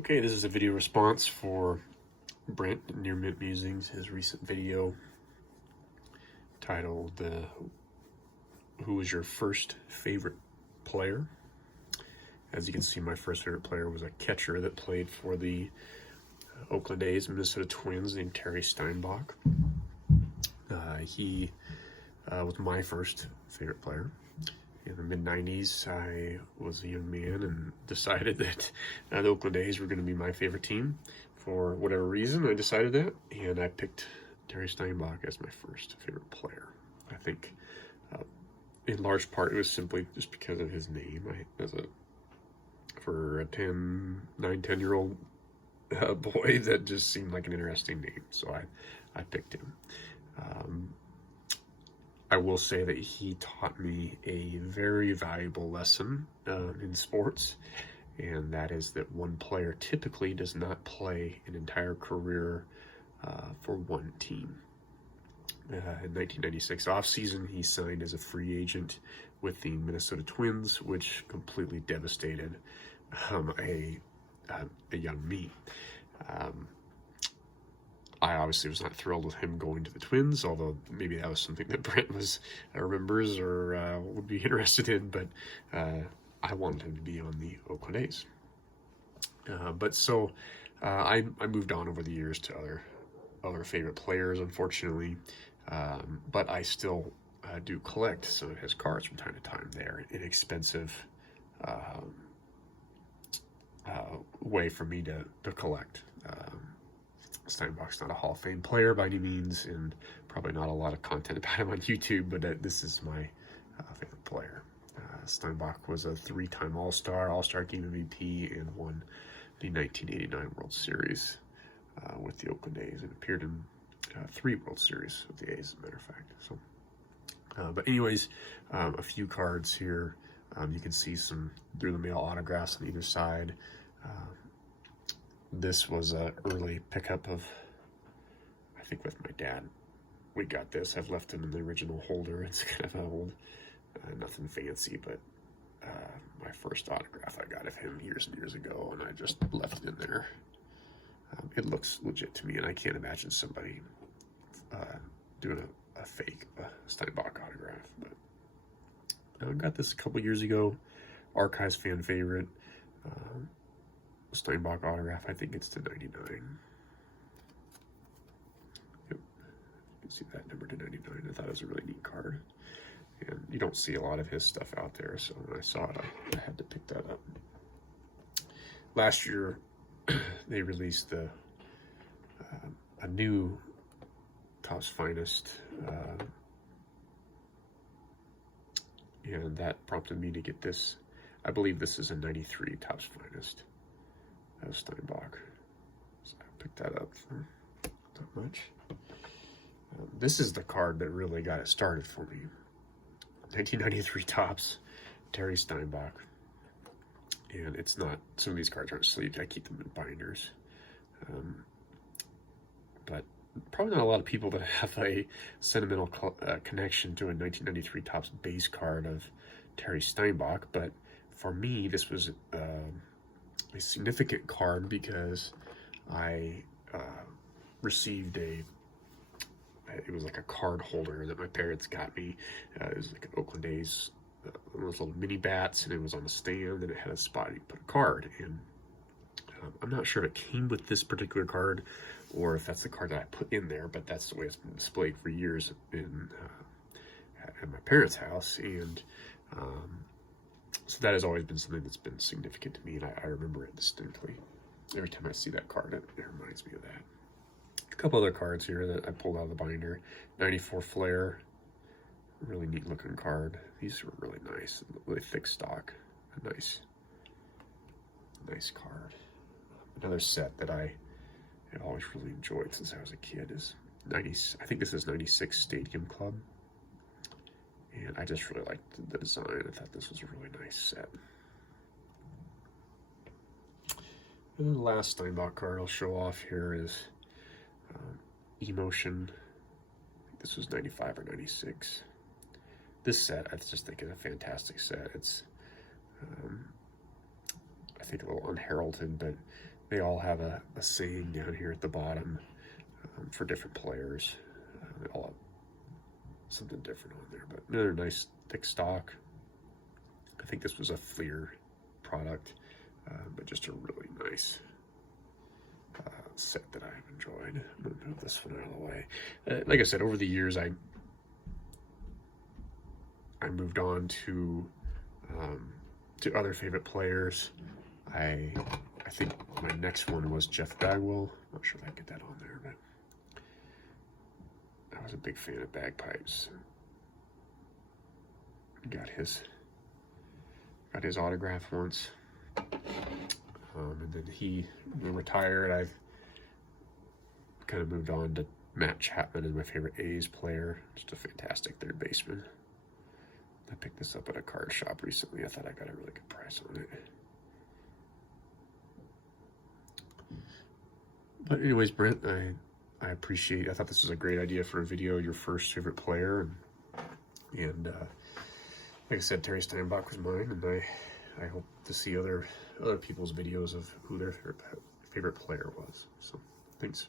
Okay, this is a video response for Brent Near Mint Musings, his recent video titled Who was your first favorite player? As you can see, my first favorite player was a catcher that played for the Oakland A's, Minnesota Twins, named Terry Steinbach. He was my first favorite player. In the mid-90s, I was a young man and decided that the Oakland A's were going to be my favorite team. For whatever reason, I decided that, and I picked Terry Steinbach as my first favorite player. I think, in large part, it was simply just because of his name. For a 9-10-year-old boy, that just seemed like an interesting name, so I picked him. I will say that he taught me a very valuable lesson in sports, and that is that one player typically does not play an entire career for one team. In 1996 offseason, he signed as a free agent with the Minnesota Twins, which completely devastated a young me. I obviously was not thrilled with him going to the Twins, although maybe that was something that Brent remembers or would be interested in, but I wanted him to be on the Oakland A's. I moved on over the years to other favorite players, unfortunately, but I still do collect some of his cards from time to time. They're an inexpensive way for me to collect. Steinbach's not a Hall of Fame player by any means, and probably not a lot of content about him on YouTube, but this is my favorite player. Steinbach was a 3-time All-Star Game MVP, and won the 1989 World Series with the Oakland A's, and appeared in 3 World Series with the A's, as a matter of fact. But anyways, a few cards here. You can see some through-the-mail autographs on either side. This was an early pickup of, I think, with my dad. We got this. I've left him in the original holder. It's kind of old, nothing fancy, but my first autograph I got of him years and years ago, and I just left it in there. It looks legit to me, and I can't imagine somebody doing a fake Steinbach autograph. But I got this a couple years ago. Archives fan favorite. Steinbach autograph, I think it's to 99. Yep, you can see that number to 99. I thought it was a really neat card, and you don't see a lot of his stuff out there, so when I saw it, I had to pick that up. Last year, they released a new Topps Finest, and that prompted me to get this. I believe this is a 93 Topps Finest. That was Steinbach. So I picked that up for not much. This is the card that really got it started for me. 1993 Topps, Terry Steinbach. And it's not, some of these cards aren't sleeved. I keep them in binders. But probably not a lot of people that have a sentimental connection to a 1993 Topps base card of Terry Steinbach. But for me, this was a significant card because I received it was like a card holder that my parents got me. It was like an Oakland A's, one of those little mini bats, and it was on a stand, and it had a spot you put a card. And I'm not sure if it came with this particular card or if that's the card that I put in there, but that's the way it's been displayed for years at my parents' house. And so that has always been something that's been significant to me, and I remember it distinctly. Every time I see that card, it reminds me of that. A couple other cards here that I pulled out of the binder. 94 Flair, really neat looking card. These were really nice, really thick stock. A nice card. Another set that I have always really enjoyed since I was a kid is I think this is 96 Stadium Club. And I just really liked the design. I thought this was a really nice set. And then the last Steinbach card I'll show off here is Emotion. I think this was 95 or 96. This set, I just think is a fantastic set. It's, I think, a little unheralded, but they all have a saying down here at the bottom for different players. They all have something different on there, but another nice thick stock. I think this was a Fleer product, but just a really nice set that I've enjoyed. I'm gonna move this one out of the way. Like I said, over the years, I moved on to other favorite players. I think my next one was Jeff Bagwell. Not sure if I can get that on there, but I was a big fan of bagpipes. Got his autograph once, and then he retired. I've kind of moved on to Matt Chapman is my favorite A's player. Just a fantastic third baseman. I picked this up at a card shop recently. I thought I got a really good price on it. But anyways, Brent, I appreciate. I thought this was a great idea for a video. Your first favorite player, and like I said, Terry Steinbach was mine, and I hope to see other people's videos of who their favorite player was. So, thanks.